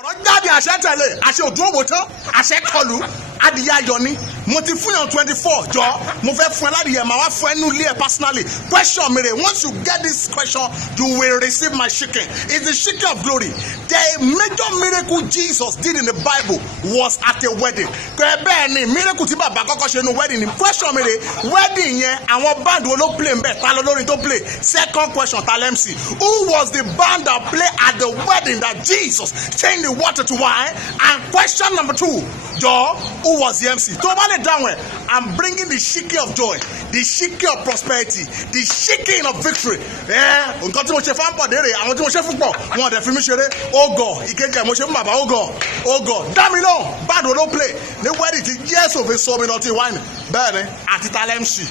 ọ̀rọ̀ jáde àṣẹ tẹ̀lé àṣẹ òdúró wò tán àṣẹ kọlù adìyẹ ayọ̀ ni mo ti fún yàn 24 jọ mo fẹ́ fún ẹ ládìyẹ màá wá fún ẹ nínú ilé ẹ personally question mi rè once you get this question you will receive my chicken. It's the chicken of glory. The major miracle Jesus did in the Bible was at a wedding. Bẹ́ẹ̀ ni miracle tí bàbá kọ́kọ́ ṣe nínú wedding ni question mi rè wedding yẹn àwọn band wo ló play ń bẹ̀ ta ló lórin tó play. Second question ta MC. Who was the band that play at the wedding that Jesus changed the water to wine? And question number 2, Joe, who was the MC? To bá lè dáhùn ẹ̀, I'm bringing the chicken of joy, the chicken of prosperity, the chicken of victory. Nǹkan tí mo ṣe fáńpọ̀ dére àwọn tí mo ṣe fún pọ̀ wọn ọ̀dẹ̀ fi mí ṣeré ògọ̀ ìkejì mo ṣe fún bàbá ògọ̀ dámi náà bad wo ló play ní wedding tí Jésù fi sọ mi lọ tí wáìnì bẹ́ẹ̀ ni àti talent MC.